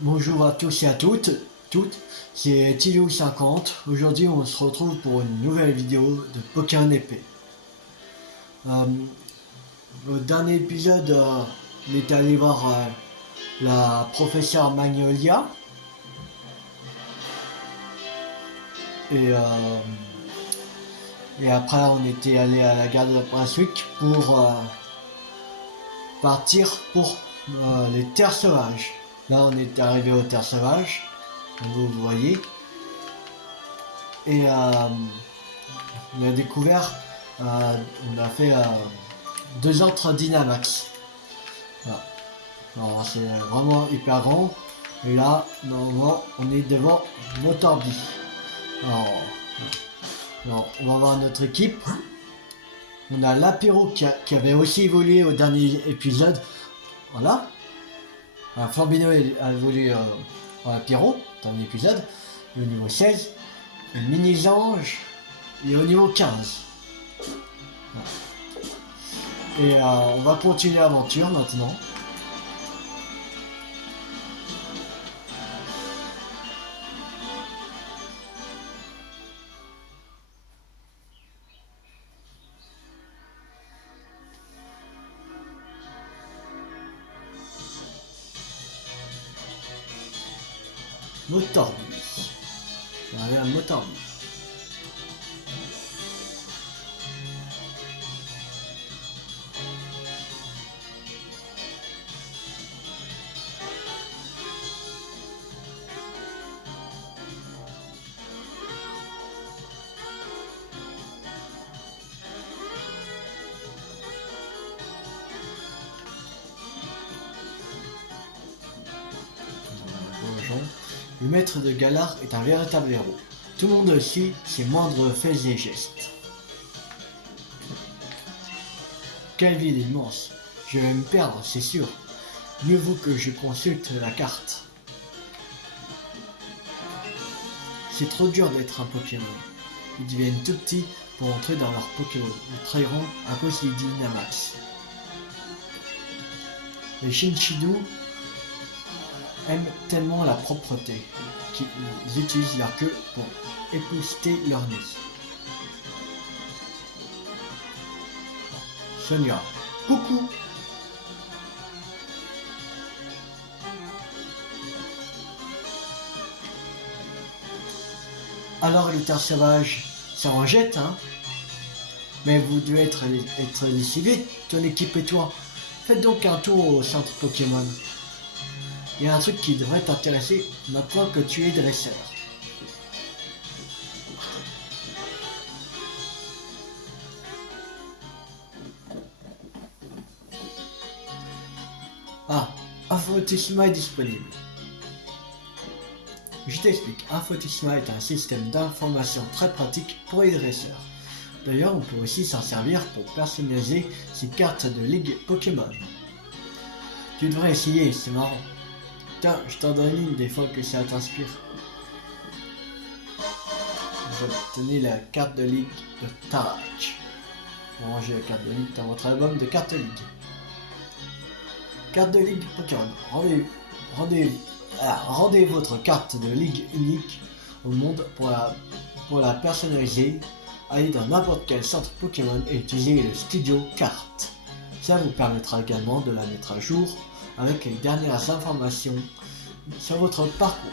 Bonjour à tous et à toutes, c'est Tilou50. Aujourd'hui, on se retrouve pour une nouvelle vidéo de Pokémon épée. Au dernier épisode, on est allé voir la professeure Magnolia. Et, et après, on était allé à la gare de Brunswick pour partir pour les terres sauvages. Là, on est arrivé aux terres sauvages, comme vous le voyez. Et on a découvert, on a fait 2 autres Dynamax. Voilà. Alors c'est vraiment hyper grand. Et là, normalement, on est devant Motorby. Alors, on va voir notre équipe. On a l'apéro qui avait aussi évolué au dernier épisode. Voilà. Flambino a évolué en apéro, dernier épisode. Et au niveau 16. Et Mini-Ange est au niveau 15. Voilà. Et on va continuer l'aventure maintenant. Motorby. On avait un Motorby. Le maître de Galar est un véritable héros. Tout le monde suit ses moindres faits et gestes. Quelle ville immense! Je vais me perdre, c'est sûr. Mieux vaut que je consulte la carte. C'est trop dur d'être un Pokémon. Ils deviennent tout petits pour entrer dans leur Pokémon. Ils trahiront à cause des Dynamax. Les Shinchidu aiment tellement la propreté qu'ils utilisent leur queue pour épousseter leur nid. Sonia, coucou! Alors les terres sauvages, ça en jette, hein? Mais vous devez être décidés, ton équipe et toi. Faites donc un tour au centre Pokémon. Il y a un truc qui devrait t'intéresser maintenant que tu es dresseur. Ah, Infotisma est disponible. Je t'explique, Infotisma est un système d'information très pratique pour les dresseurs. D'ailleurs, on peut aussi s'en servir pour personnaliser ses cartes de ligue Pokémon. Tu devrais essayer, c'est marrant. Tiens, je t'en donne une des fois que ça t'inspire. Vous obtenez la carte de ligue de Tarak. Pour ranger la carte de ligue dans votre album de cartes de ligue. Carte de ligue Pokémon. Rendez votre carte de ligue unique au monde pour la personnaliser. Allez dans n'importe quel centre Pokémon et utilisez le studio carte. Ça vous permettra également de la mettre à jour avec les dernières informations sur votre parcours.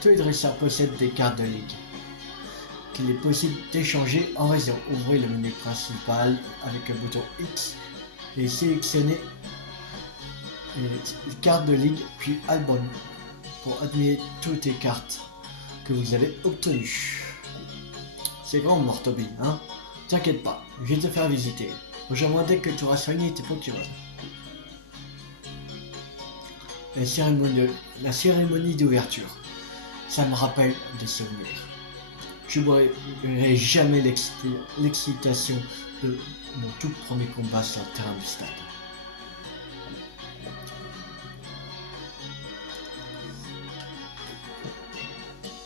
Tous les dresseurs possèdent des cartes de ligue qu'il est possible d'échanger en réseau. Ouvrez le menu principal avec le bouton X et sélectionnez les cartes de ligue puis album pour admirer toutes les cartes que vous avez obtenues. C'est grand Mortobi, hein? T'inquiète pas, je vais te faire visiter. Rejoins-moi dès que tu auras soigné tes Pokémon. La cérémonie d'ouverture, ça me rappelle des souvenirs. Je n'oublierai jamais l'excitation de mon tout premier combat sur le terrain du stade.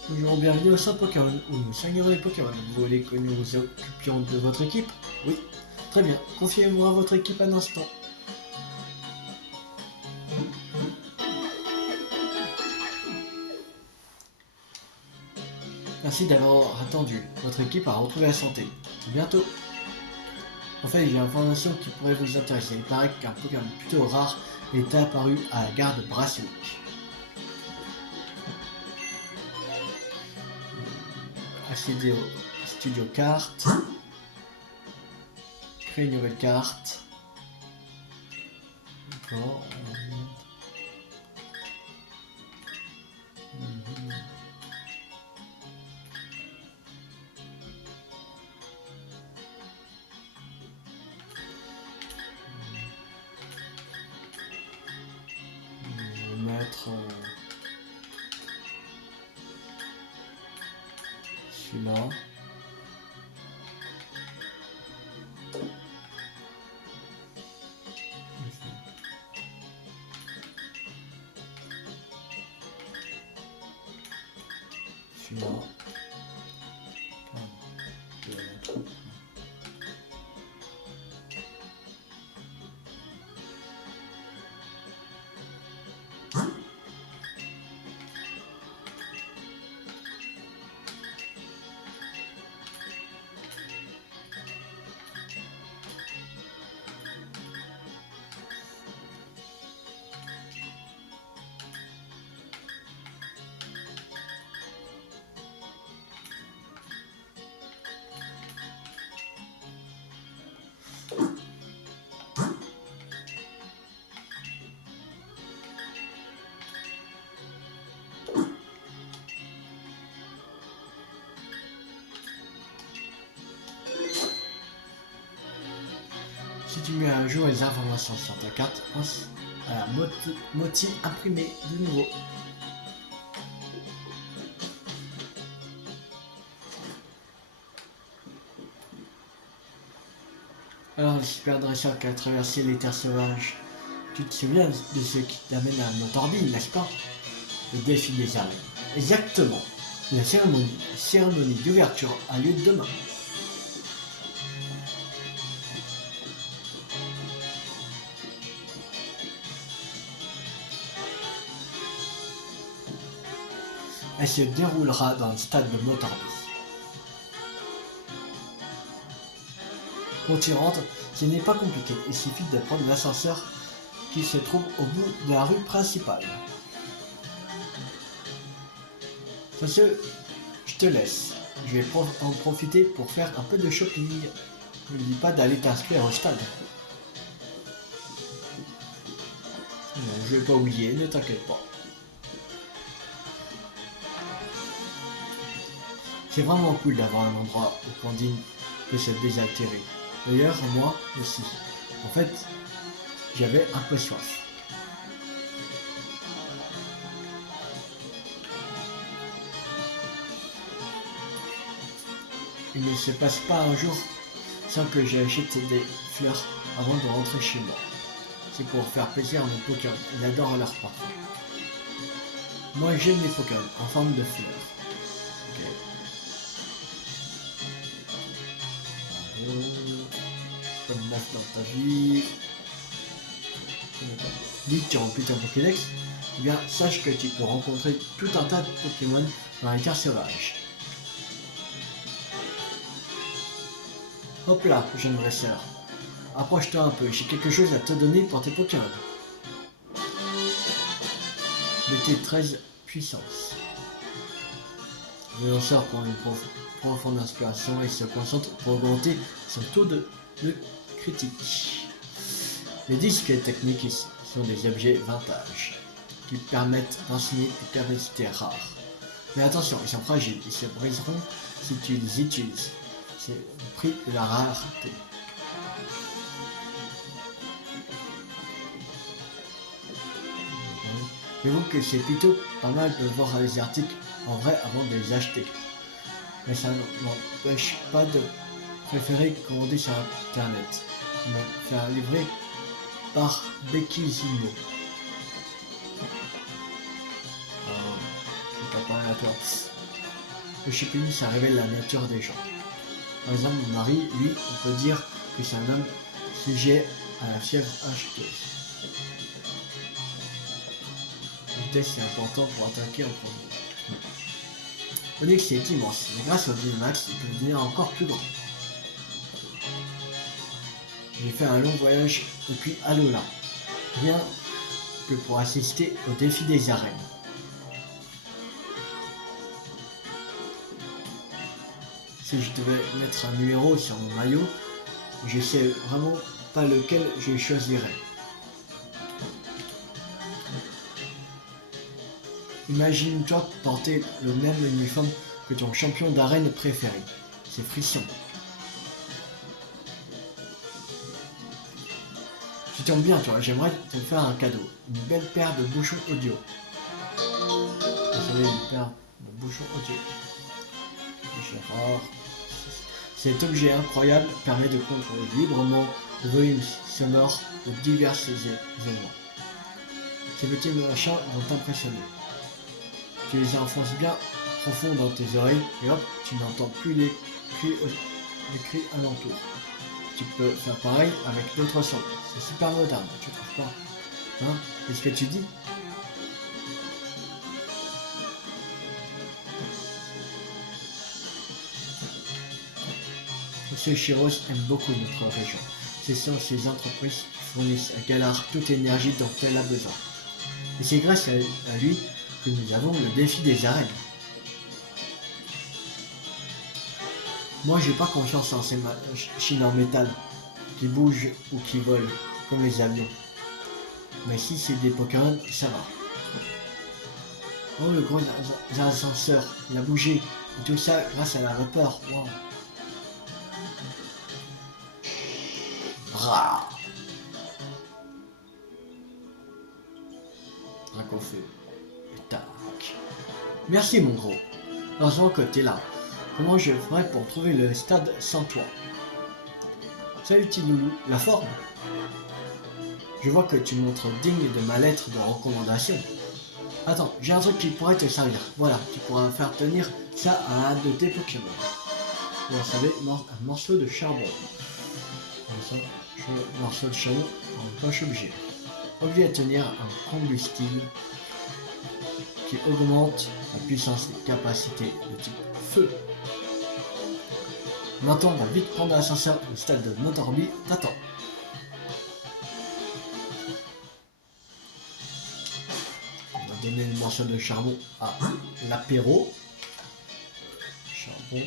Bonjour, bienvenue au centre Pokémon où nous soignons les Pokémon. Vous voulez que nous nous occupions de votre équipe? Oui. Très bien, confiez-moi votre équipe un instant. Merci d'avoir attendu. Votre équipe a retrouvé la santé. À bientôt. En fait, j'ai une information qui pourrait vous intéresser. Il paraît qu'un Pokémon plutôt rare est apparu à la gare de Brasswick. Accéder au studio carte. Créer une nouvelle carte. D'accord. Mettre celui-là. Celui-là. Si tu mets à jour les informations sur ta carte, pense à la moitié imprimée de nouveau. Alors, le super dresseur qui a traversé les terres sauvages, tu te souviens de ce qui t'amène à Motorbine, n'est-ce pas? Le défi des arènes. Exactement. La cérémonie d'ouverture a lieu demain. Elle se déroulera dans le stade de Motorbine. Quand tu rentres, ce n'est pas compliqué, il suffit de prendre l'ascenseur qui se trouve au bout de la rue principale. Sur ce, je te laisse. Je vais en profiter pour faire un peu de shopping. N'oublie pas d'aller t'inscrire au stade. Je vais pas oublier, ne t'inquiète pas. C'est vraiment cool d'avoir un endroit où Candine peut se désaltérer. D'ailleurs, moi aussi. En fait, j'avais un peu soif. Il ne se passe pas un jour sans que j'achète des fleurs avant de rentrer chez moi. C'est pour faire plaisir à mon Pokémon. Il adore leur parfum. Moi, j'aime les Pokémon en forme de fleurs. Comme neuf dans ta vie. Dis que tu remplis ton Pokédex, eh bien sache que tu peux rencontrer tout un tas de Pokémon dans les terres sauvages. Hop là, jeune dresseur. Approche-toi un peu, j'ai quelque chose à te donner pour tes Pokémon. Mettez 13 puissance. Le lanceur prend une profonde inspiration et se concentre pour augmenter son taux de critique. Les disques techniques sont des objets vintage qui permettent d'enseigner des capacités rares. Mais attention, ils sont fragiles, ils se briseront si tu les utilises. C'est le prix de la rareté. J'avoue que c'est plutôt pas mal de voir les articles en vrai avant de les acheter. Mais ça n'empêche pas de préférer commander sur internet. Me faire livrer par Becky Zino. À toi. Le shipping, ça révèle la nature des gens. Par exemple, mon mari, lui, on peut dire que c'est un homme sujet à la fièvre acheteuse. Le test est important pour attaquer en premier. Onyx est immense, mais grâce au Max, il peut devenir encore plus grand. J'ai fait un long voyage depuis Alola, rien que pour assister au défi des arènes. Si je devais mettre un numéro sur mon maillot, je sais vraiment pas lequel je choisirais. Imagine-toi porter le même uniforme que ton champion d'arène préféré. C'est frisson. Tu tombes bien, toi. J'aimerais te faire un cadeau. Une belle paire de bouchons audio. Vous savez, une paire de bouchons audio. C'est rare. Cet objet incroyable permet de contrôler librement le volume sonore de divers éléments. Ces petits machins vont t'impressionner. Tu les enfonces bien profond dans tes oreilles et hop, tu n'entends plus les cris alentour. Tu peux faire pareil avec d'autres sons. C'est super moderne, tu trouves pas? Hein? Qu'est-ce que tu dis? Monsieur Chiros aime beaucoup notre région. Ce sont ces entreprises qui fournissent à Galar toute l'énergie dont elle a besoin. Et c'est grâce à lui que nous avons le défi des arènes. Moi, j'ai pas confiance en ces machines en métal qui bougent ou qui volent, comme les avions. Mais si c'est des Pokémon, ça va. Oh, le gros ascenseur, il a bougé. Et tout ça grâce à la vapeur. Wow. Rah. Dracofeu. Et tac. Merci, mon gros. Heureusement que t'es là. Comment je ferais pour trouver le stade sans toi? Salut petit loulou, la forme? Je vois que tu montres digne de ma lettre de recommandation. Attends, j'ai un truc qui pourrait te servir. Voilà, tu pourras faire tenir ça à un de tes Pokémon. Vous savez, un morceau de charbon. Un morceau de charbon en poche objet. Objet à tenir un combustible qui augmente la puissance et capacité de type feu. Maintenant, on va vite prendre l'ascenseur au stade de Motorby. T'attends. On va donner le morceau de charbon à l'apéro. Charbon.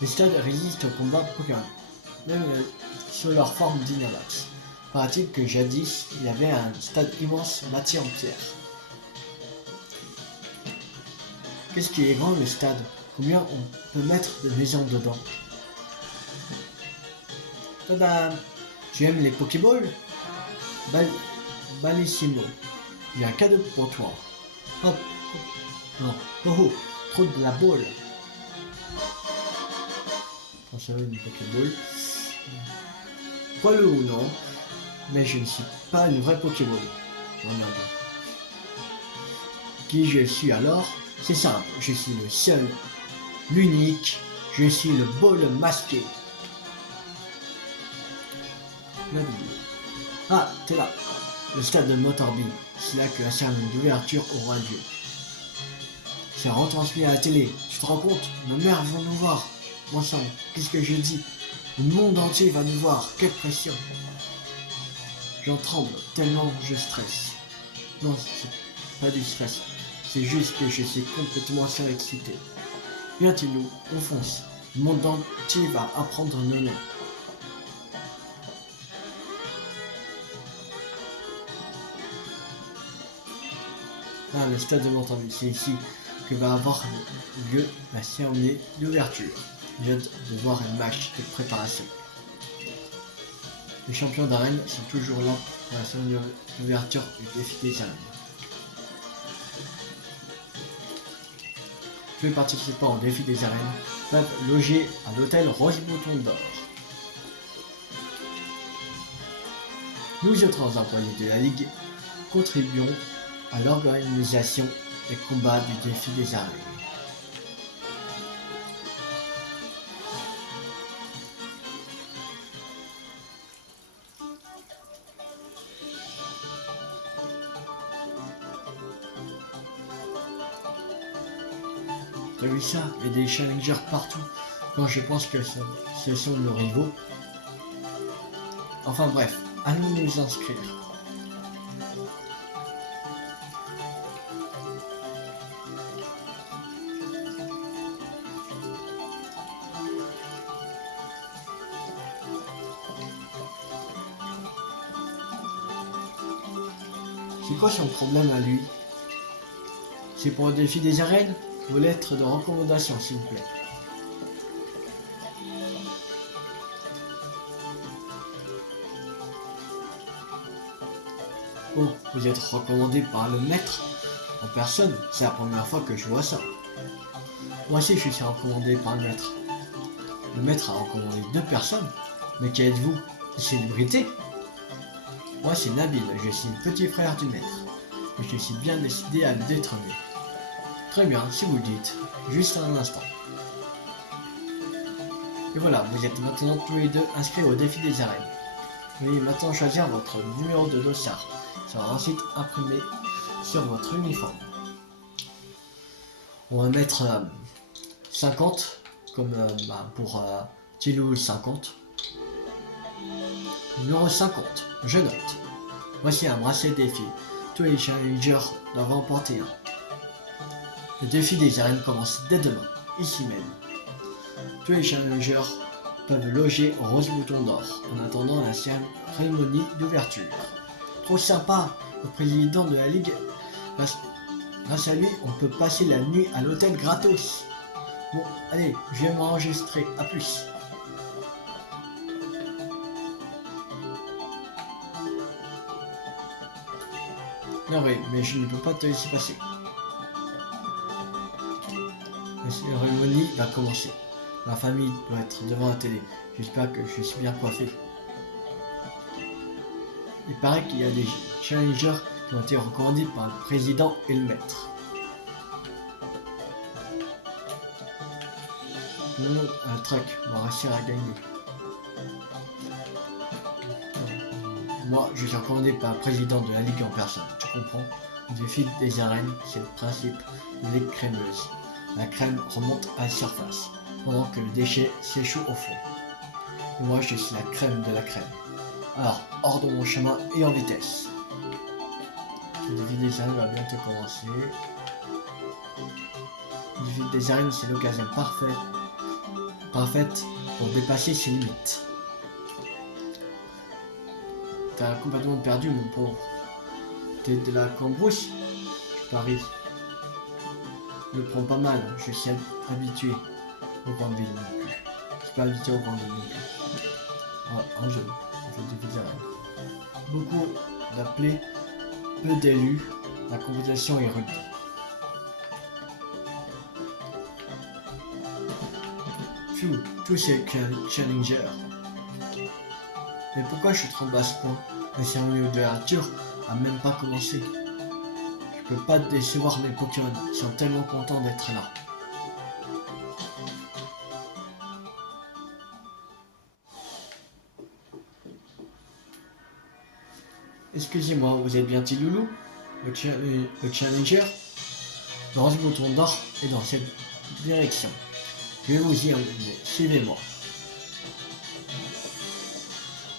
Les stades résistent au combat Pokémon, même sous leur forme Dynamax. Paraît-il que jadis, il y avait un stade immense bâti en pierre. Qu'est-ce qui est grand le stade? Combien on peut mettre de maisons dedans? Tada! Tu aimes les Pokéballs? Bellissimo. J'ai un cadeau pour toi. Hop, hop. Non, oh oh, trop de la boule. Transférer une Pokéball. Poileux ou non, mais je ne suis pas une vraie Pokéball. Qui je suis alors? C'est simple, je suis le seul, l'unique, je suis le ball masqué. Ah, t'es là. Le stade de Motorby, c'est là que la cérémonie d'ouverture aura lieu. C'est retransmis à la télé, tu te rends compte? Nos mères vont nous voir. Bon sang, qu'est-ce que je dis? Le monde entier va nous voir, quelle pression! J'en tremble, tellement je stresse. Non, c'est pas du stress, c'est juste que je suis complètement surexcité. Viens Tilou, on fonce. Le monde entier va apprendre nos noms. Ah, le stade de Montaigu, c'est ici que va avoir lieu la cérémonie d'ouverture. J'ai hâte de voir un match de préparation. Les champions d'arène sont toujours là pour la cérémonie d'ouverture du défi des arènes. Tous les participants au défi des arènes peuvent loger à l'hôtel Rose-Bouton d'Or. Nous autres employés de la Ligue contribuons à l'organisation des combats du défi des arènes. T'as vu ça? Il y a des challengers partout. Quand je pense que ce sont nos rivaux. Enfin bref, allons nous inscrire. C'est quoi son problème à lui? C'est pour le défi des arènes? Vos lettres de recommandation, s'il vous plaît. Oh, vous êtes recommandé par le maître en personne? C'est la première fois que je vois ça. Moi aussi, je suis recommandé par le maître. Le maître a recommandé 2 personnes. Mais qui êtes-vous? Une célébrité? Moi, c'est Nabil, je suis le petit frère du maître. Et je suis bien décidé à le détrôner. Très bien, si vous le dites. Juste un instant. Et voilà, vous êtes maintenant tous les deux inscrits au défi des arènes. Veuillez maintenant choisir votre numéro de dossard. Ça sera ensuite imprimé sur votre uniforme. On va mettre 50 comme pour Tilou 50. Numéro 50, je note. Voici un bracelet défi. Tous les challengers doivent en porter un. Le défi des arènes commence dès demain, ici même. Tous les challengers peuvent loger au Rose Bouton d'Or en attendant la cérémonie d'ouverture. Trop sympa, le président de la Ligue, grâce à lui, on peut passer la nuit à l'hôtel gratos. Bon, allez, je vais m'enregistrer, à plus. Non oui, mais je ne peux pas te laisser passer. La cérémonie va commencer. Ma famille doit être devant la télé. J'espère que je suis bien coiffé. Il paraît qu'il y a des challengers qui ont été recommandés par le président et le maître. Non, un truc, on va réussir à gagner. Moi, je suis recommandé par le président de la Ligue en personne, tu comprends? Le défi des arènes, c'est le principe de lait crémeuse. La crème remonte à la surface, pendant que le déchet s'échoue au fond. Et moi, je suis la crème de la crème. Alors, hors de mon chemin et en vitesse. Le défi des arènes va bientôt commencer. Le défi des arènes, c'est l'occasion parfaite pour dépasser ses limites. T'as complètement perdu, mon pauvre. T'es de la cambrousse? Je parie. Je le prends pas mal, je suis habitué aux grandes villes non plus. Je suis pas habitué aux grandes villes non plus. Un jeu de défi. Beaucoup d'appelés, peu d'élus, la compétition est rude. Phew, tous ces challengers. Mais pourquoi je tremble à ce point? La cérémonie de Arthur a même pas commencé. Je peux pas décevoir mes Pokémon, ils sont tellement contents d'être là. Excusez-moi, vous êtes bien Tiloulou? Le challenger? Le Rose Bouton d'Or est dans cette direction. Je vais vous y emmener, suivez-moi.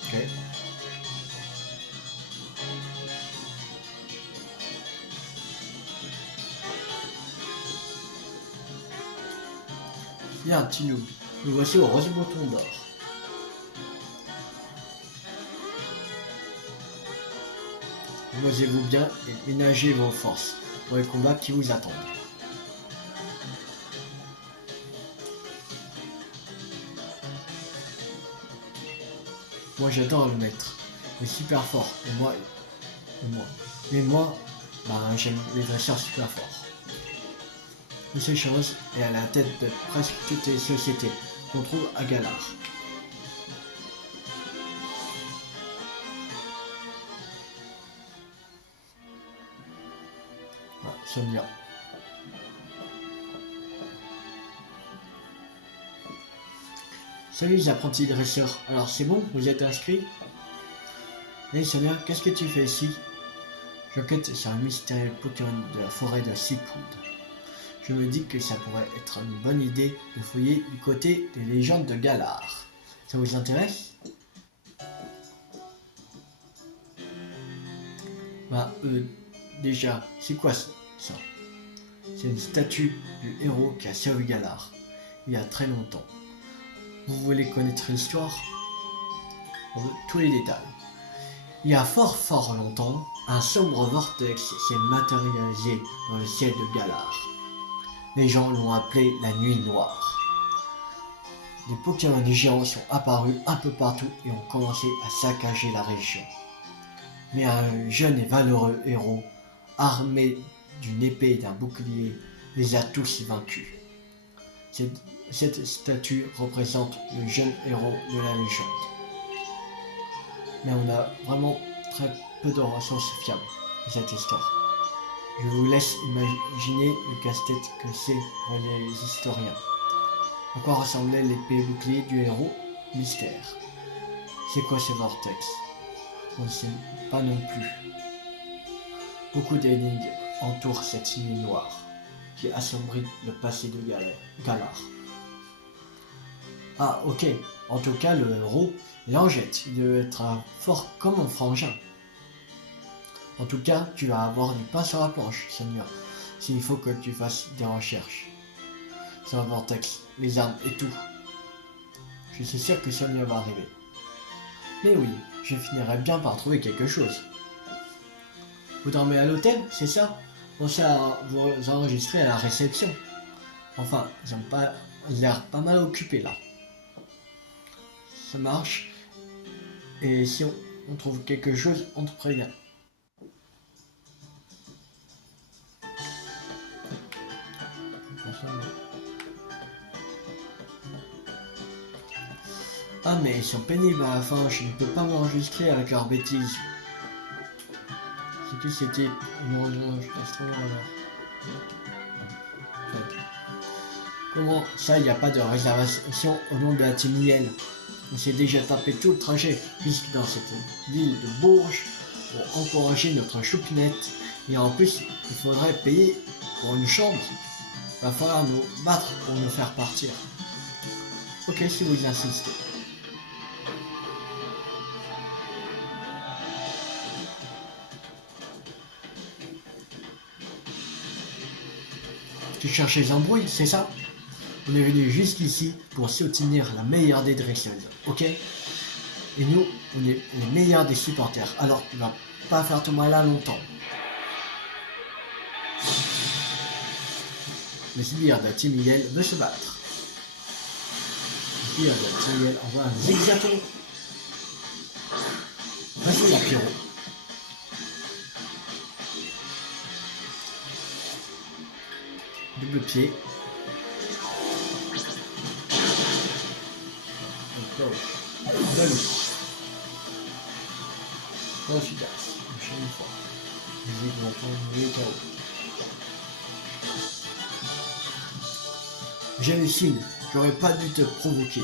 Ok. Bien, Tilou, nous voici au Rose Bouton d'Or. Reposez-vous bien et ménagez vos forces pour les combats qui vous attendent. Moi j'adore le maître, il est super fort, Mais moi, j'aime les dresseurs super forts. Une seule chose est à la tête de presque toutes les sociétés qu'on trouve à Galar. Sonia. Salut les apprentis dresseurs. Alors c'est bon, vous êtes inscrits? Hey Sonia, qu'est-ce que tu fais ici? J'enquête sur un mystérieux Pokémon de la forêt de Seapood. Je me dis que ça pourrait être une bonne idée de fouiller du côté des légendes de Galar. Ça vous intéresse? Bah, déjà, c'est quoi ça? C'est une statue du héros qui a servi Galar, il y a très longtemps. Vous voulez connaître l'histoire? On veut tous les détails. Il y a fort longtemps, un sombre vortex s'est matérialisé dans le ciel de Galar. Les gens l'ont appelé la nuit noire. Des Pokémon géants sont apparus un peu partout et ont commencé à saccager la région. Mais un jeune et valeureux héros, armé d'une épée et d'un bouclier, les a tous vaincus. Cette statue représente le jeune héros de la légende. Mais on a vraiment très peu de ressources fiables de cette histoire. Je vous laisse imaginer le casse-tête que c'est pour les historiens. À quoi ressemblait l'épée bouclier du héros? Mystère. C'est quoi ce vortex? On ne sait pas non plus. Beaucoup d'énigmes entourent cette nuit noire qui assombrit le passé de Galar. Ah ok, en tout cas le héros, il en jette, il doit être fort comme un frangin. En tout cas, tu vas avoir du pain sur la planche, Sonia, s'il faut que tu fasses des recherches sur le vortex, les armes et tout. Je suis sûr que Sonia va arriver. Mais oui, je finirai bien par trouver quelque chose. Vous dormez à l'hôtel, c'est ça? Pensez à vous enregistrer à la réception. Enfin, ils ont pas l'air pas mal occupés là. Ça marche. Et si on trouve quelque chose, on te prévient. Ah mais ils sont pénibles à la fin, je ne peux pas m'enregistrer avec leurs bêtises. C'est qui c'était? Comment ça, il n'y a pas de réservation au nom de la team Yel? On s'est déjà tapé tout le trajet jusque dans cette ville de Bourges pour encourager notre choupinette. Et en plus, il faudrait payer pour une chambre. Va falloir nous battre pour nous faire partir. Ok, si vous insistez. Tu cherches les embrouilles, c'est ça? On est venu jusqu'ici pour soutenir la meilleure des dresseuses, ok? Et nous, on est les meilleurs des supporters, alors tu vas pas faire ton mal là longtemps. Le sbire de la team Yel veut se battre. Le sbire de la team Yel envoie un zigzaton. Vas-y la pyro. Double pied. Encore. Salut. Efficace. Une chaîne fois. Musique longtemps, KO. J'hallucine, j'aurais pas dû te provoquer.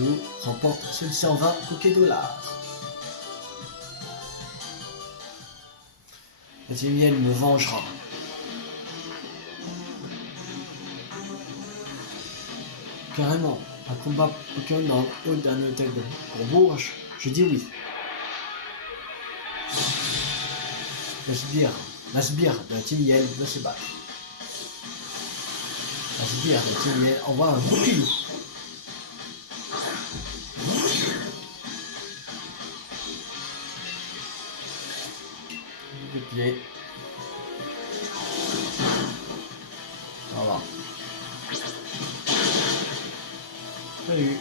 Nous remporte 720 $. La Timienne me vengera. Carrément, un combat Pokémon dans le haut d'un hôtel de Bourges, je dis oui. La sbire de la team Yel veut se battre. La sbire de la team Yel envoie un gros pilou. Le pied. Ça va. Salut.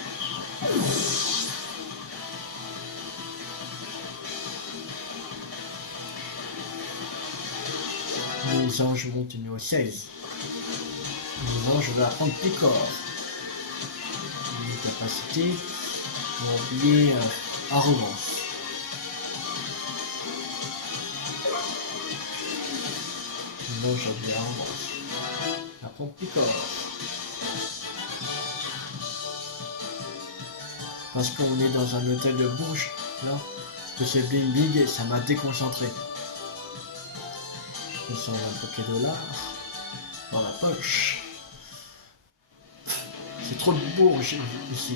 Les anges montent niveau 16. Les anges, je vais apprendre Picor. Une capacité. On va oublier arrogance. Bon, j'en ai un. Après, Picor. Parce qu'on est dans un hôtel de Bourges, là, que c'est bling bling et ça m'a déconcentré. 220 $, dans la poche. C'est trop de Bourges ici.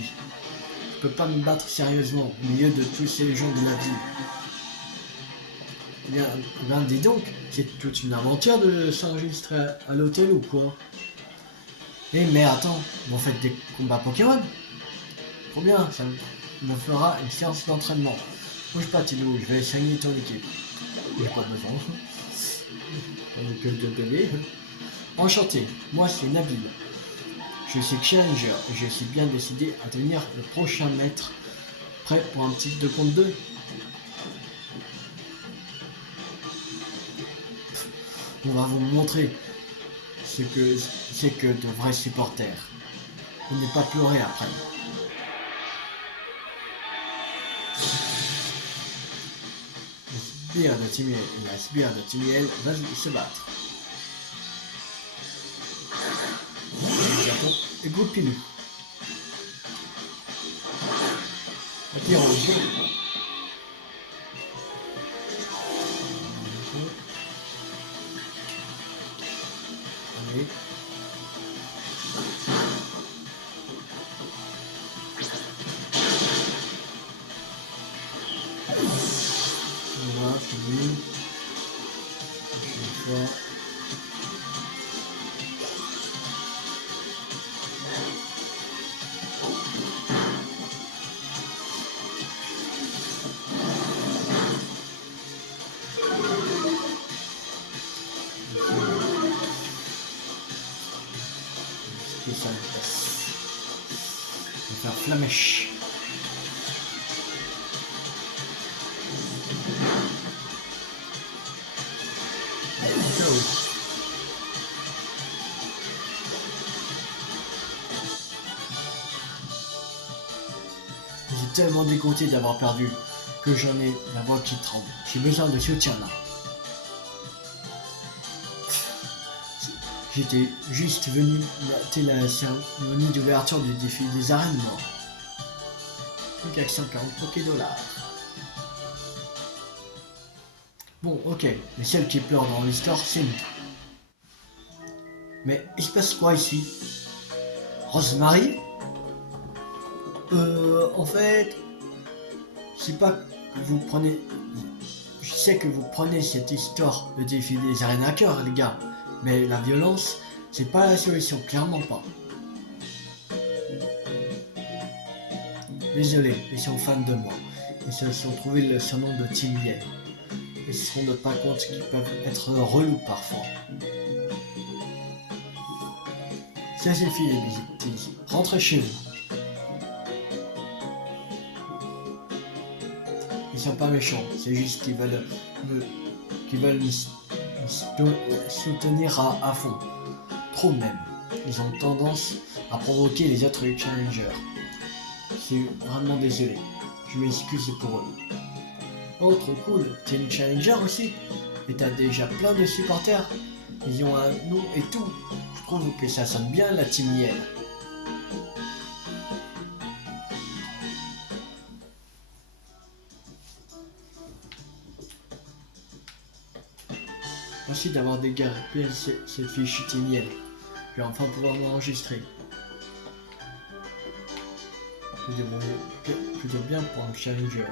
Je peux pas me battre sérieusement au milieu de tous ces gens de la ville. Bien, dis donc, c'est toute une aventure de s'enregistrer à l'hôtel ou quoi? Eh mais attends, vous faites des combats Pokémon? Trop bien, ça me fera une séance d'entraînement. Bouge pas Tilou, je vais saigner ton équipe. J'ai pas besoin. On est que de bébé. Enchanté, moi c'est Nabil. Je suis Challenger et je suis bien décidé à devenir le prochain maître. Prêt pour un petit 2 contre 2? On va vous montrer ce que c'est que de vrais supporters. On n'est pas pleuré après. Le sbire de Timiel et la sbire de Timiel va se battre. Et groupe Pilou. Attirons au jeu. Allez. Voilà, fini. Une fois. Ça me passe. On va faire flamèche. J'ai tellement dégoûté d'avoir perdu que j'en ai la voix qui tremble. J'ai besoin de soutien là. J'étais juste venu mater la cérémonie d'ouverture du défi des arènes, moi. Plus qu'à 140 $. Bon, ok, mais celle qui pleure dans l'histoire, c'est nous. Mais il se passe quoi ici? Rosemary? En fait, c'est pas que vous prenez... Je sais que vous prenez cette histoire de défi des arènes à cœur, les gars. Mais la violence, c'est pas la solution, clairement pas. Désolé, ils sont fans de moi. Ils se sont trouvés le surnom de Team Yell. Ils se rendent pas compte qu'ils peuvent être relous parfois. Ça suffit les bêtises. Rentrez chez vous. Ils sont pas méchants, c'est juste qu'ils veulent me soutenir à fond. Trop même. Ils ont tendance à provoquer les autres challengers. Je suis vraiment désolé. Je m'excuse pour eux. Oh, trop cool. T'es une challenger aussi? Et t'as déjà plein de supporters? Ils ont un nom et tout. Je trouve que ça sonne bien la Team Yell. Merci d'avoir dégagé cette fiche Team Yell. Je vais enfin pouvoir m'enregistrer. Je vais débrouiller plutôt bien pour un challenger.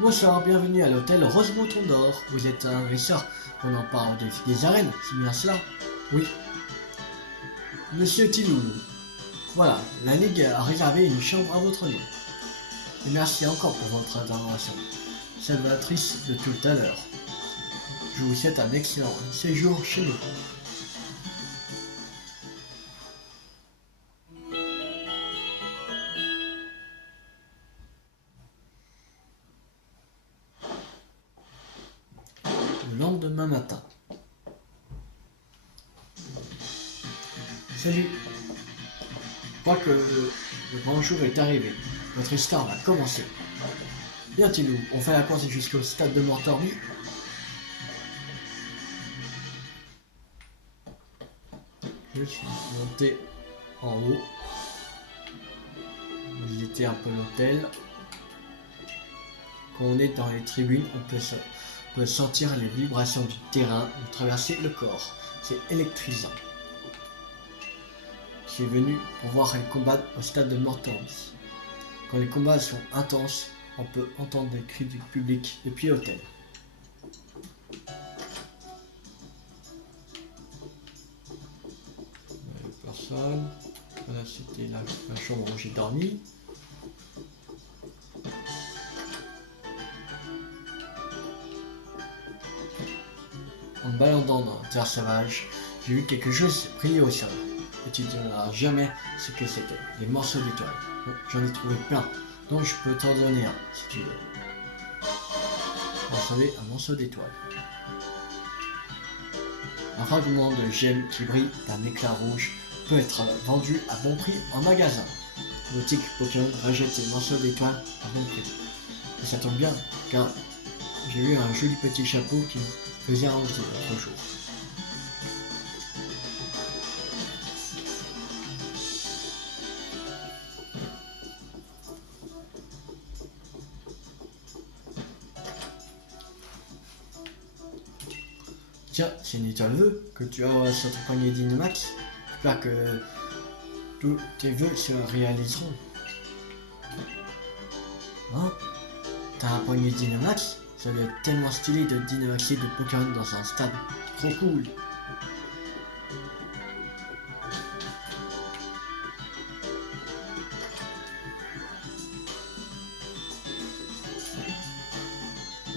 Bonsoir, bienvenue à l'hôtel Rose Bouton d'Or. Vous êtes un agresseur. On en parle au défi des arènes, c'est bien cela? Oui. Monsieur Tiloulou. Voilà, la Ligue a réservé une chambre à votre nom. Et merci encore pour votre intervention, salvatrice de tout à l'heure. Je vous souhaite un excellent séjour chez nous. Le lendemain matin. Salut. Je crois que le grand jour est arrivé. Notre histoire va commencer. Bien Tilou, on fait la course jusqu'au stade de mort tordu. plus monter en haut, visiter un peu l'hôtel. Quand on est dans les tribunes, on peut sentir les vibrations du terrain nous traverser le corps. C'est électrisant. Je suis venu pour voir les combats au stade de Northampton. Quand les combats sont intenses, on peut entendre les cris du public depuis l'hôtel. Personne. Voilà, c'était la chambre où j'ai dormi. En me baladant dans la terre sauvage, j'ai vu quelque chose briller au sol. Et tu ne diras jamais ce que c'était. Des morceaux d'étoiles. J'en ai trouvé plein. Donc je peux t'en donner un, si tu veux. Vous savez, un morceau d'étoile. Un fragment de gemme qui brille d'un éclat rouge peut être vendu à bon prix en magasin. Boutique Pokémon rejette ces morceaux d'étoiles à bon prix. Et ça tombe bien, car j'ai eu un joli petit chapeau qui me faisait envie l'autre jour. Tiens, c'est une étoile vœu que tu as sur ton poignet d'Inemax. J'espère que tous tes vœux se réaliseront. Hein? T'as un poignet d'Inemax? Ça doit être tellement stylé de Dynamaxer de Pokémon dans un stade. Trop cool!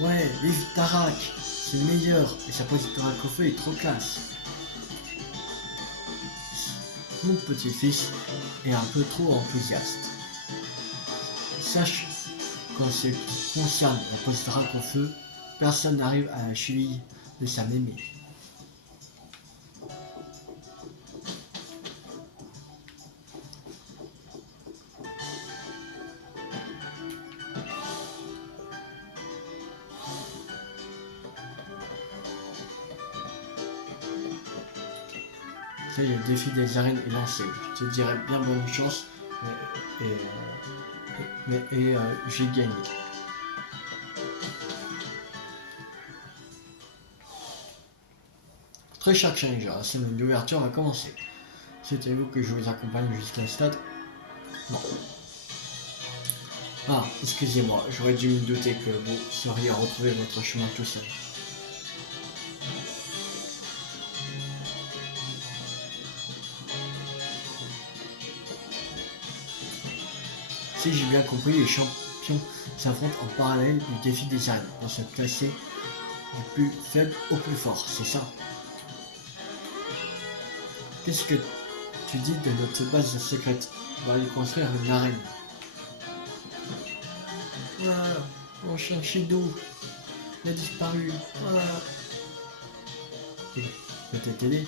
Ouais, vive Tarak! C'est le meilleur, et sa pose de Tarak au feu est trop classe. Mon petit-fils est un peu trop enthousiaste. Sache qu'en ce qui concerne la pose de Tarak au feu, personne n'arrive à la cheville de sa mémé. Ça y est, le défi des arènes est lancé. Je te dirais bien bonne chance, mais j'ai gagné. Très cher Challenger, la semaine d'ouverture va commencer. Souhaitez-vous que je vous accompagne jusqu'à un stade? Non. Ah, excusez-moi, j'aurais dû me douter que vous sauriez retrouver votre chemin tout seul. Si j'ai bien compris, les champions s'affrontent en parallèle du défi des arènes pour se classer du plus faible au plus fort, c'est ça? Qu'est-ce que tu dis de notre base secrète? On va aller construire une arène. Ah, mon chien Shidou, il a disparu. Ah. Peut-être t'aider.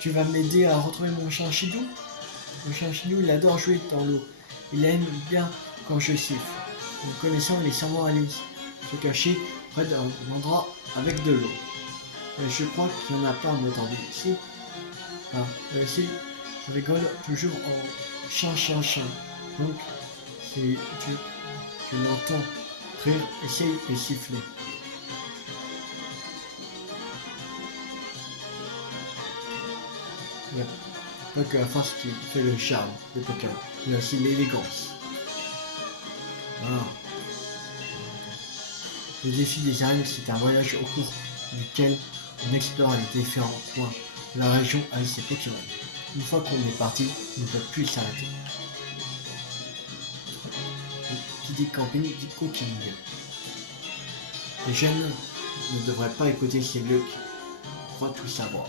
Tu vas m'aider à retrouver mon chien Shidou? Mon chien Shidou, il adore jouer dans l'eau. Il aime bien quand je siffle. En connaissant, il est sûrement allé se cacher près d'un endroit avec de l'eau. Je crois qu'il n'y en a pas en attendant ici. Ah, ici, je rigole toujours en chien. Donc, si tu l'entends rire, essaye de siffler. Ouais. Pas que la force qui fait le charme des Pokémon, mais aussi l'élégance. Ah. Le défi des arènes, c'est un voyage au cours duquel on explore les différents points de la région avec ses Pokémon. Une fois qu'on est parti, on ne peut plus s'arrêter. Qui dit camping dit cooking. Les jeunes ne devraient pas écouter ces vieux qui croient tout savoir.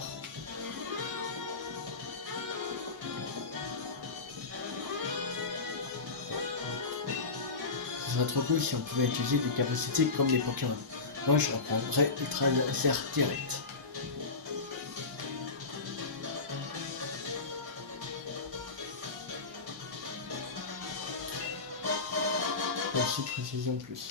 Ce serait trop cool si on pouvait utiliser des capacités comme les Pokémon. Moi je reprendrais Ultra Laser direct. Merci de précision plus.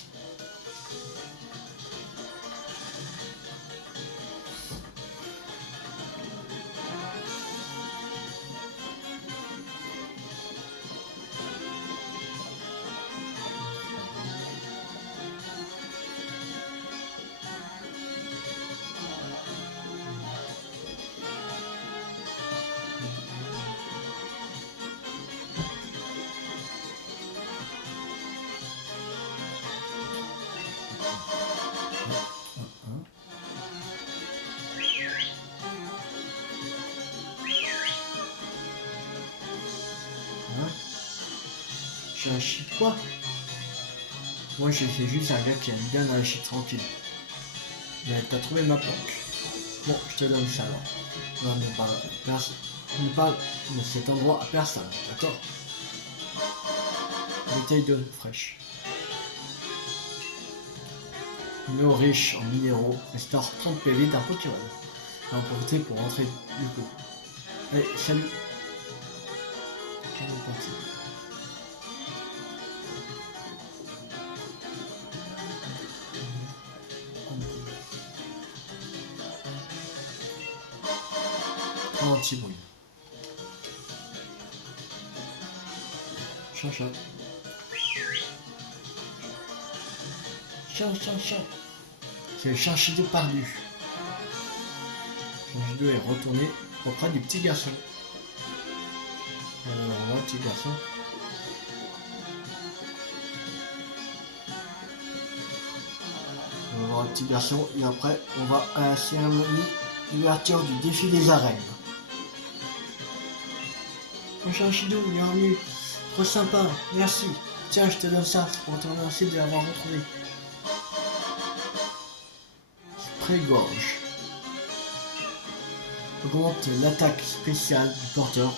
J'ai un shit quoi? Moi c'est juste un gars qui aime bien un shit tranquille. Mais t'as trouvé ma planque. Bon, je te donne ça alors. Non, ne pas de cet endroit à personne, d'accord? Bouteille d'eau fraîche. Une eau riche en minéraux restaure 30 PV d'un Pokémon. Je vais en profiter pour rentrer du coup. Allez, salut. Quelle partie. Anti-bruit. Chat, chat. Chat, chat, chat. C'est le Chinchidou perdu. Chinchidou est retourné auprès du petit garçon. On voit le petit garçon. On va voir le petit garçon et après on va à la cérémonie d'ouverture du défi des arènes. Mon Chinchidou, il est revenu. Trop sympa, merci. Tiens, je te donne ça pour te remercier de l'avoir retrouvé. Spray-gorge. Augmente l'attaque spéciale du porteur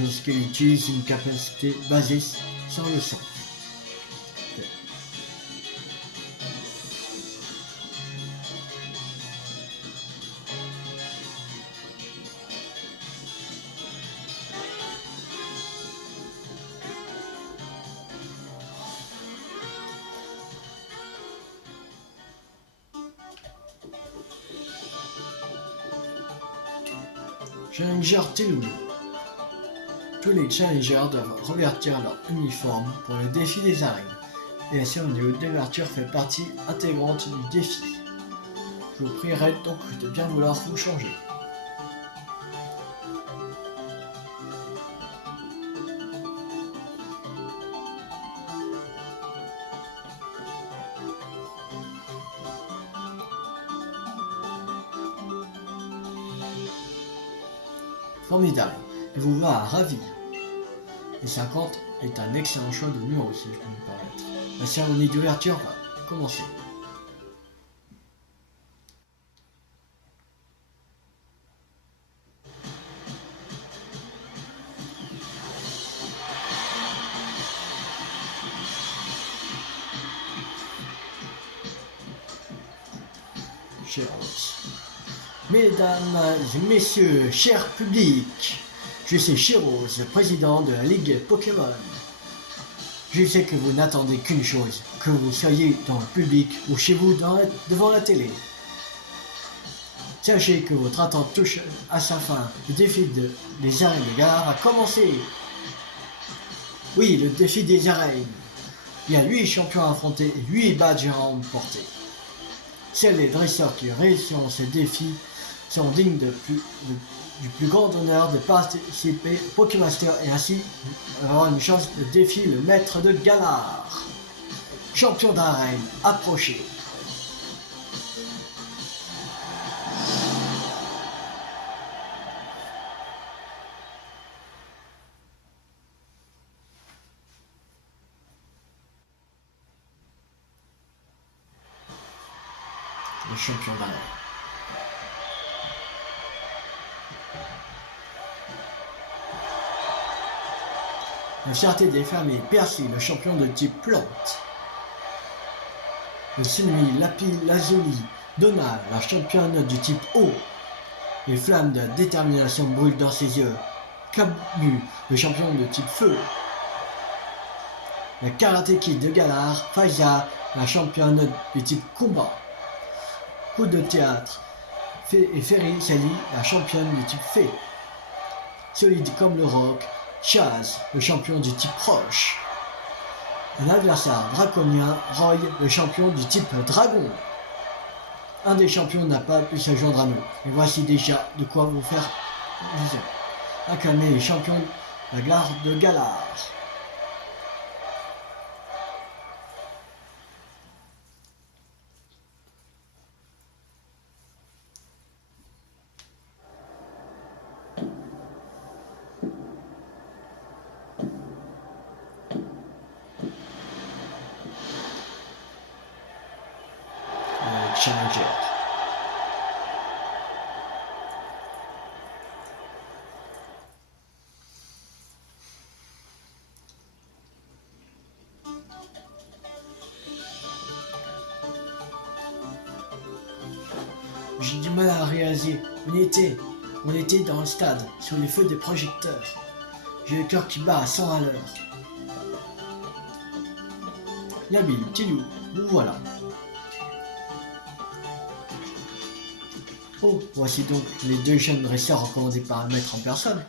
lorsqu'il utilise une capacité basée sur le sang. Okay. Challenger Teloulou. Tous les challengers doivent revêtir leur uniforme pour le défi des arènes. Et la cérémonie d'ouverture fait partie intégrante du défi. Je vous prierai donc de bien vouloir vous changer. Formidable, il vous va à ravir. Et 50 est un excellent choix de numéro si je peux me permettre. La cérémonie d'ouverture va commencer. Mesdames et messieurs, chers publics, je suis Shiroz, président de la Ligue Pokémon. Je sais que vous n'attendez qu'une chose, que vous soyez dans le public ou chez vous devant la télé. Sachez que votre attente touche à sa fin. Le défi des arènes de Galar a commencé. Oui, le défi des arènes. Il y a 8 champions à affronter et 8 badges à remporter. Seuls les dresseurs qui réussiront ce défi sont dignes du plus grand honneur de participer au Pokémaster et ainsi avoir une chance de défier le maître de Galar. Champion d'arène, approchez. Le champion d'arène. La fierté des fermiers Percy, le champion de type plante. Le Sunui Lapis-Lazuli, Donna, la championne du type eau. Les flammes de détermination brûlent dans ses yeux. Kabu, le champion de type feu. La Karate Kid de Galar, Faiza, la championne du type combat. Coup de théâtre, et Ferry Sally, la championne du type fée. Solide comme le roc, Chaz, le champion du type roche. Un adversaire draconien, Roy, le champion du type dragon. Un des champions n'a pas pu se joindre à nous, et voici déjà de quoi vous faire plaisir. Acclamer les champions de la gare de Galar. Challenger. J'ai du mal à réaliser. On était dans le stade, sous les feux des projecteurs. J'ai le cœur qui bat à 100 à l'heure. Nabil, Tilou, nous voilà. Oh, voici donc les deux jeunes dresseurs recommandés par le maître en personne.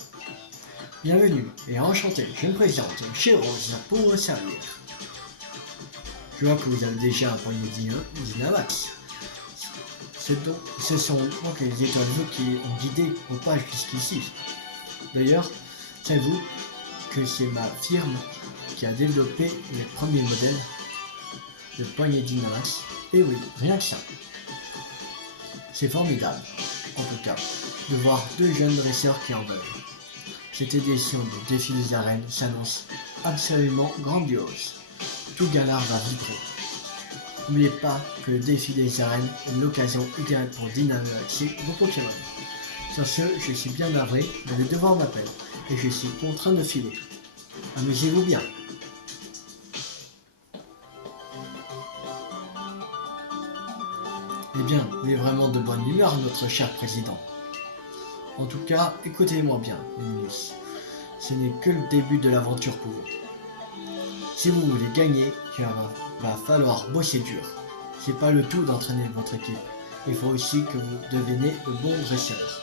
Bienvenue et enchanté, je me présente, chez Rose, pour vous servir. Je vois que vous avez déjà un poignet d'Inamax. Ce sont donc les étoiles qui ont guidé vos pages jusqu'ici. D'ailleurs, savez-vous que c'est ma firme qui a développé les premiers modèles de poignet d'Inamax? Et oui, rien que ça. C'est formidable, en tout cas, de voir deux jeunes dresseurs qui en veulent. Cette édition de Défi des arènes s'annonce absolument grandiose. Tout galard va vibrer. N'oubliez pas que le Défi des arènes est l'occasion idéale pour dynamiser vos Pokémon. Sur ce, je suis bien navré, mais le devoir m'appelle, et je suis contraint de filer. Amusez-vous bien. Eh bien, il est vraiment de bonne humeur, notre cher président. En tout cas, écoutez-moi bien, Luminus. Ce n'est que le début de l'aventure pour vous. Si vous voulez gagner, il va falloir bosser dur. C'est pas le tout d'entraîner votre équipe. Il faut aussi que vous deveniez de bons dresseurs.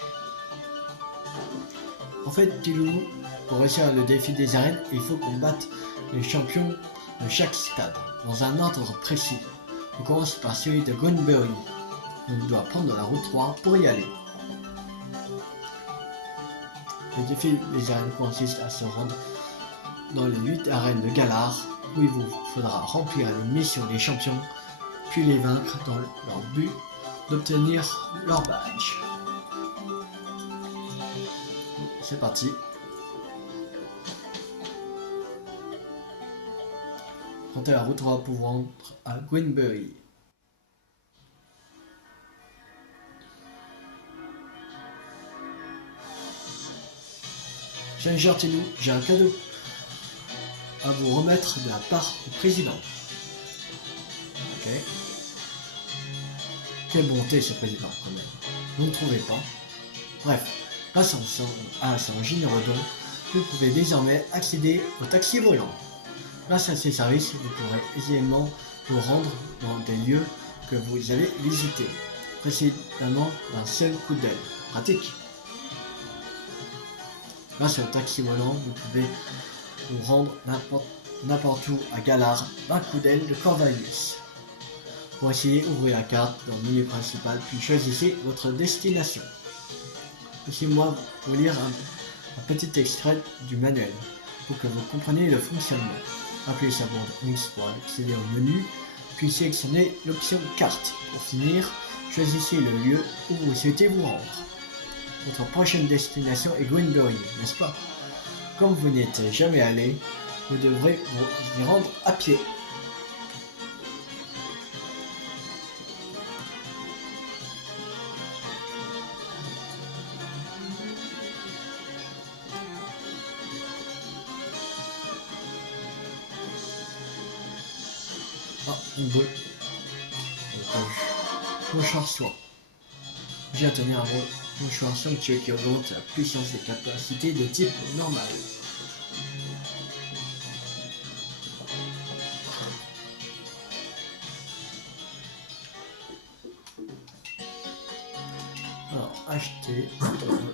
En fait, Tilou, pour réussir le défi des arènes, il faut qu'on batte les champions de chaque stade, dans un ordre précis. On commence par celui de Gunberry. On doit prendre la route 3 pour y aller. Le défi des arènes consiste à se rendre dans les 8 arènes de Galar, où il vous faudra remplir une mission des champions, puis les vaincre dans leur but d'obtenir leur badge. C'est parti. Prenez la route 3 pour vous rendre à Gunberry. Challenger Tilou, j'ai un cadeau à vous remettre de la part du président. Ok. Quelle bonté ce président quand même. Vous ne trouvez pas? Bref, grâce à son généreux don, vous pouvez désormais accéder au taxi volant. Grâce à ces services, vous pourrez aisément vous rendre dans des lieux que vous avez visités précédemment d'un seul coup d'œil. Pratique. Grâce au taxi volant, vous pouvez vous rendre n'importe où à Galar d'un coup d'aile de Corvallis. Pour essayer, ouvrez la carte dans le menu principal puis choisissez votre destination. Laissez-moi vous lire un petit extrait du manuel pour que vous compreniez le fonctionnement. Appuyez sur bande X pour accéder au menu, puis sélectionnez l'option carte. Pour finir, choisissez le lieu où vous souhaitez vous rendre. Votre prochaine destination est Gunberry, n'est-ce pas? Comme vous n'y êtes jamais allé, vous devrez vous y rendre à pied. Ah, une boule. Mouchoir soin. J'ai à tenir un mouchoir somptueux qui augmente la puissance et capacité de type normal. Alors, acheter.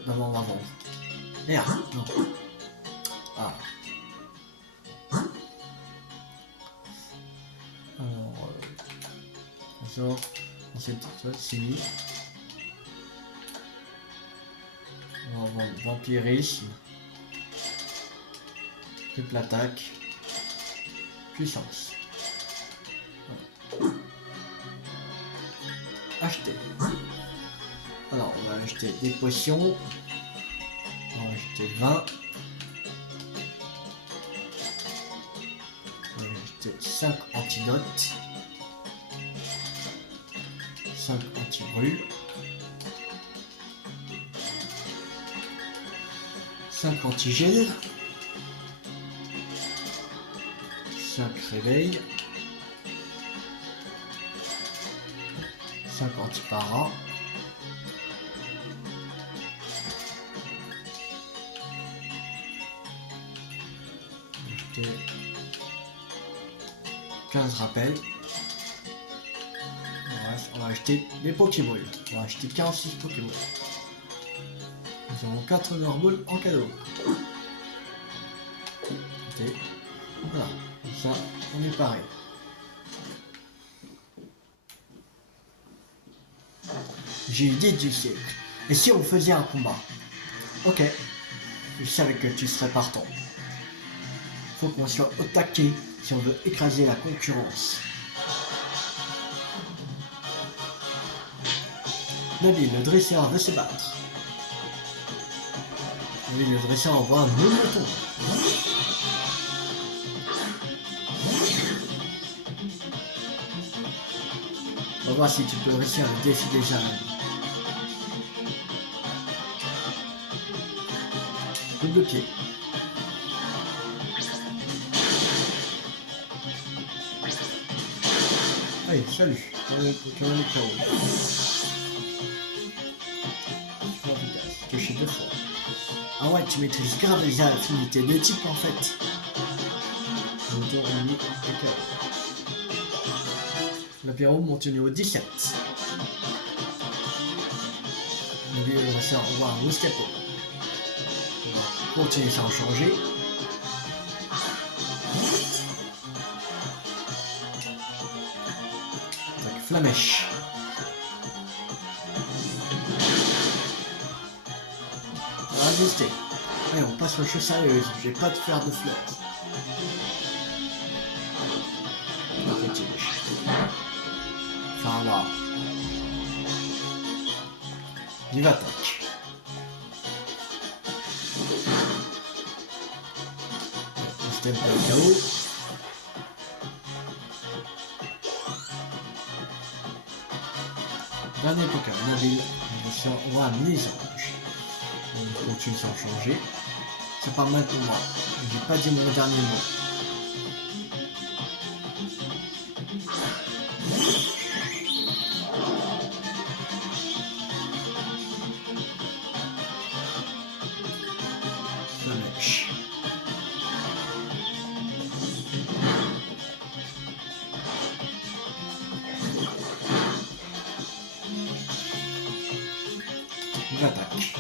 D'abord, on va vendre. Merde, non. Ah. Alors, trésor. Ensuite, c'est mis. On va vendre vampirisme. Triple attaque. Puissance. Voilà. Acheter. Alors, on va acheter des potions. On va acheter 20. On va acheter 5 antidotes. 5 anti-brûle. 5 anti-gel. 5 réveil. 5 anti-para. Acheter 15 rappels. On va acheter des Pokéballs. On va acheter 46 Pokéballs. Nous avons 4 Normal en cadeau. Et voilà, comme ça on est pareil. J'ai une idée du siècle. Et si on faisait un combat? Ok, je savais que tu serais partant. Faut qu'on soit au taquet si on veut écraser la concurrence. Nabil, le dresseur veut se battre. Nabil, le dresseur envoie un mouton. On va voir si tu peux réussir le défi des arènes. Double pied. Allez, salut. Pokémon est KO. Touché 2 fois. Ah ouais, tu maîtrises grave les affinités de type en fait. Moteur ennemi est KO. L'apéro monte au niveau 17. On va faire voir un Moustapo. On va continuer sans changer. Avec Flamèche. On va résister. Allez, on passe aux choses sérieuses. J'ai pas de faire de fleurs. Enfin là. Il va attaque. Système pas le KO. Dernier Pokémon, Nabil. On va à Mésange. On continue sans changer. C'est pas mal pour moi. J'ai pas dit mon dernier mot. Flamèche. Il attaque.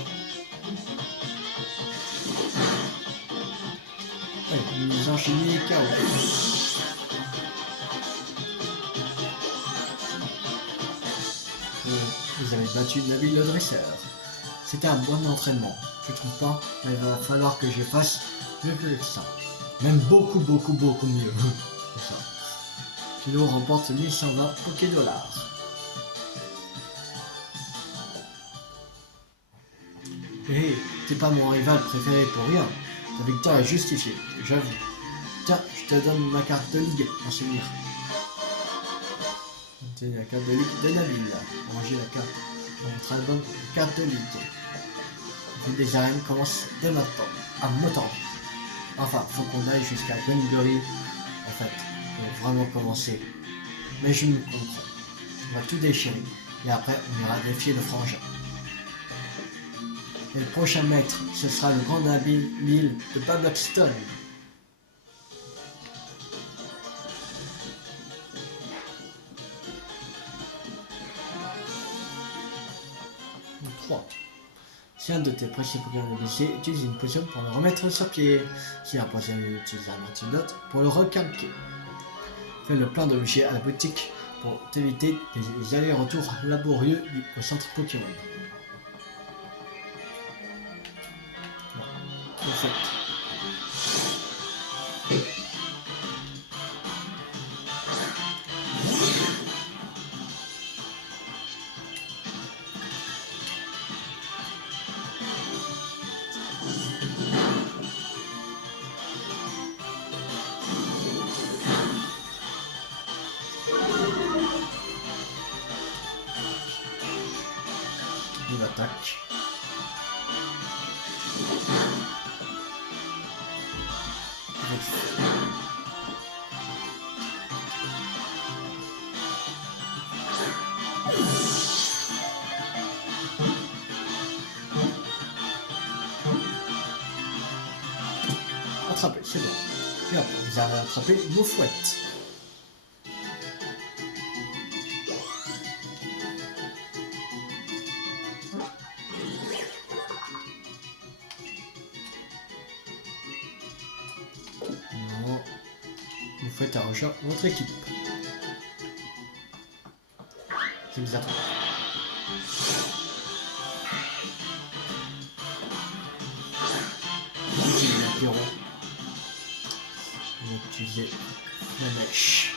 Ouais, ils enchaînent les KO. Vous avez battu Nabil le dresseur. C'était un bon entraînement, tu trouves pas? Mais il va falloir que je fasse mieux que ça. Même beaucoup mieux. C'est ça. Kilo remporte 1120 Pokédollars. Hé, t'es pas mon rival préféré pour rien. Ta victoire est justifiée, j'avoue. Tiens, je te donne ma carte de ligue en souvenir. Tenez la carte de ligue de Nabil. Rangez la carte. Une très bonne carte de ligue. Le des arènes commence dès maintenant à m'attendre. Enfin, faut qu'on aille jusqu'à Glenbury. En fait, pour vraiment commencer. Mais je me comprends. On va tout déchirer. Et après, on ira défier le frangin. Et le prochain maître, ce sera le grand Nabil Mille de Bablockstone. Si un de tes précieux Pokémon est blessé, utilise une potion pour le remettre sur pied. Si un poison utilise un antidote pour le recalquer. Fais le plein d'objets à la boutique pour t'éviter les allers-retours laborieux au centre Pokémon. Voilà. attaque. Attrapé, c'est bon. Et hop, vous avez attrapé vos fouettes. Non. Vous faites à rejoindre votre équipe. C'est bizarre. L'apéro. On va utiliser la mèche.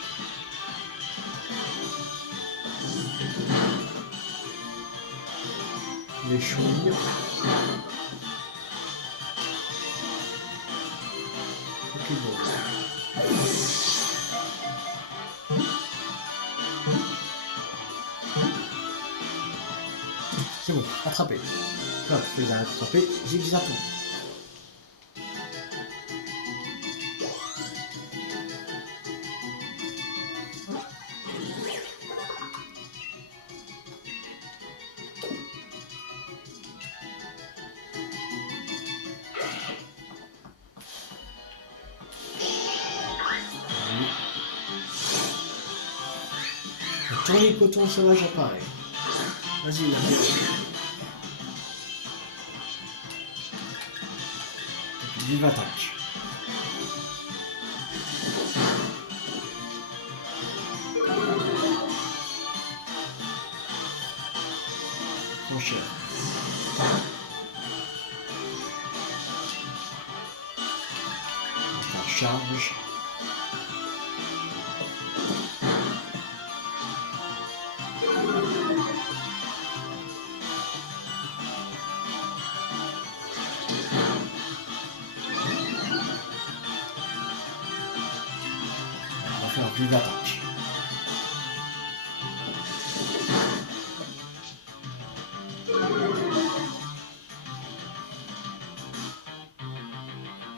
Les chouilles. Ok, bon. C'est bon, attrapé. Hop, vous avez attrapé Zigzaton. Le tournicoton sauvage apparaît. Vas-y, la vive attaque. Trop cher. On charge. On va faire vive attaque.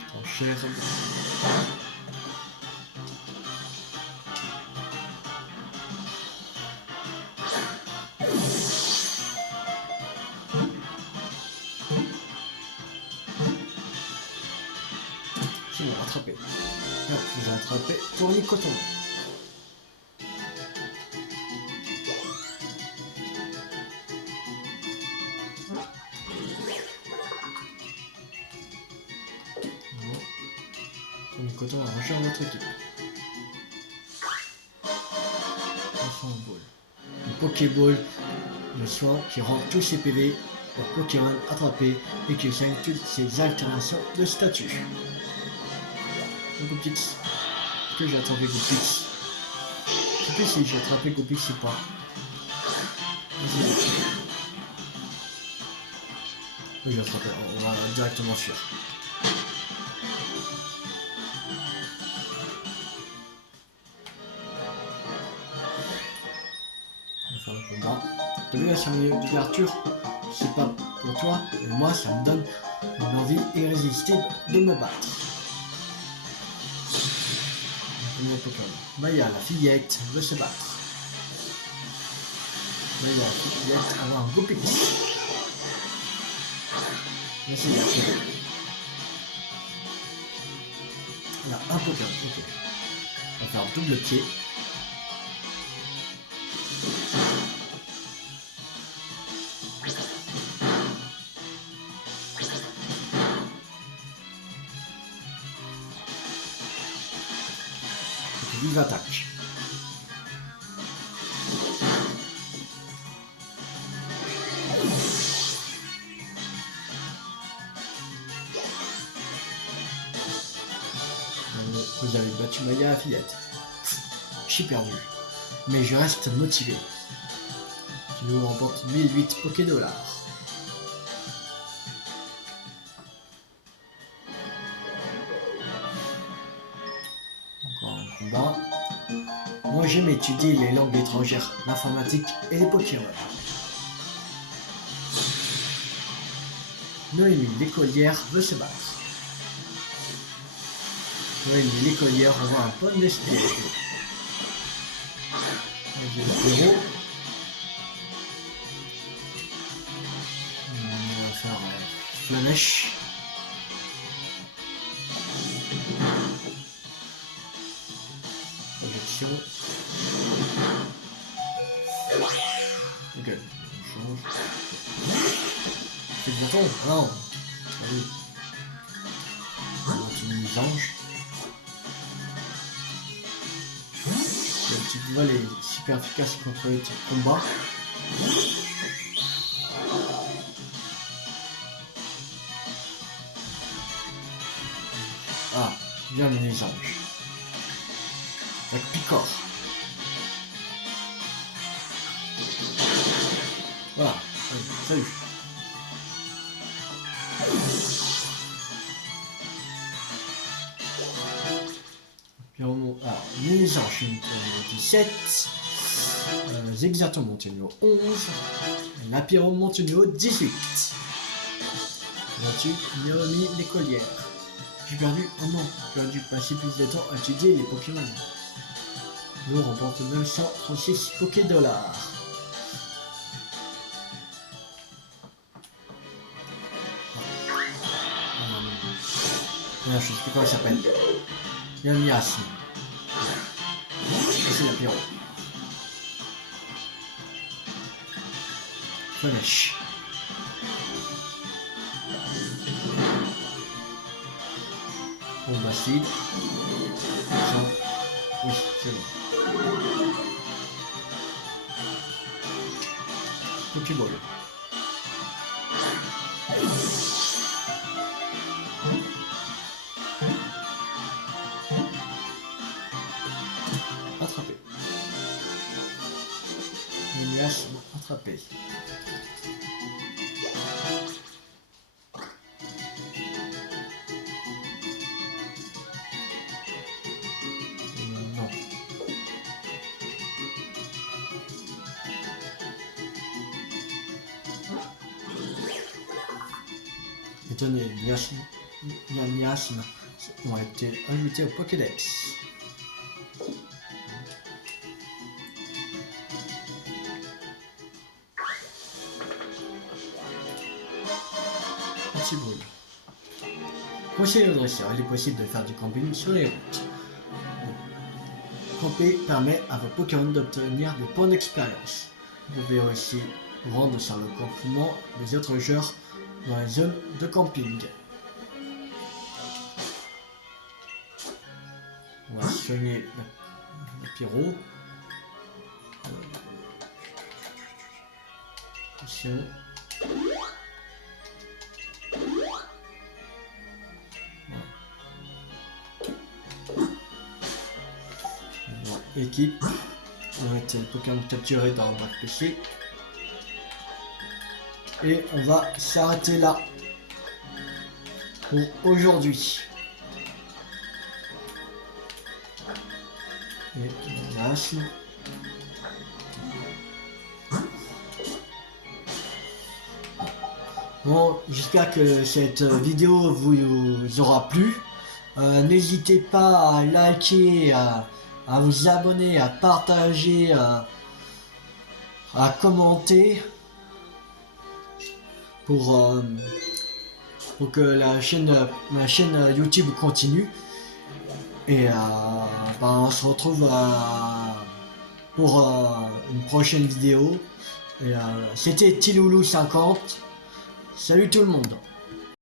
Trop cher. C'est bon, attrapé. Hop, vous avez attrapé tournicoton. Tournicoton a rejoint notre équipe. Enfin, un ball. Le Pokéball de soin qui rend tous ses PV pour Pokémon attrapés et qui soigne toutes ses altérations de statut. Goupix. Est-ce que j'ai attrapé Goupix? Je sais plus si j'ai attrapé Goupix ou pas. Vas-y. Oui, j'ai attrapé. On va directement fuir. On va faire le combat. T'as vu la cérémonie d'ouverture? C'est pas pour toi, mais moi ça me donne une envie irrésistible de me battre. Maya, la fillette, veut se battre. Maya, la fillette, avoir un Goupix. Merci, merci. Il y a un Pokémon, ok. On va faire un double pied. Vive attaque. Vous avez battu Maya à fillette. J'ai perdu. Mais je reste motivé. Tu nous remportes 1008 Pokédollars. Encore un combat. Moi j'aime étudier les langues étrangères, l'informatique et les Pokémon. Noémie, l'écolière, veut se battre. Noémie, l'écolière, on voit un bon esprit. Héros. On va faire Flamèche. Projection. Ok, on change. C'est le bâton? Non. Allez. On va utiliser ange. Le petit voile est super efficace contre les tirs de combat. Ah, bien les anges. Avec Picor. Voilà, allez, salut. Alors, les anges, 17. Zexaton monte au niveau 11. La Pyro monte au niveau 18. Là-dessus, Naomi l'écolière. J'ai perdu, oh non, j'aurais dû passer plus de temps à étudier les Pokémon. Nous remporte 936 Pokédollars. Non, je sais plus comment il s'appelle. Il y a un miasme. C'est la Pyro. Flamèche. Bombe acide. Oui, c'est bon. Pokéball. Attrapé. Le miasme attrapé. Non. Étonné, miasme ont été ajoutés au Pokédex. Petit bruit. Conseil au dresseur, il est possible de faire du camping sur les routes. Camper permet à vos Pokémon d'obtenir des points d'expérience. Vous pouvez aussi vous rendre sur le campement des autres joueurs dans les zones de camping. On va soigner la Pyro. Attention. Équipe, on a été Pokémon capturé dans le bac PC et on va s'arrêter là pour aujourd'hui. Et menace. Bon, j'espère que cette vidéo vous aura plu. N'hésitez pas à liker, à vous abonner, à partager, à commenter pour que ma chaîne YouTube continue. Et on se retrouve pour une prochaine vidéo. C'était Tiloulou50. Salut tout le monde.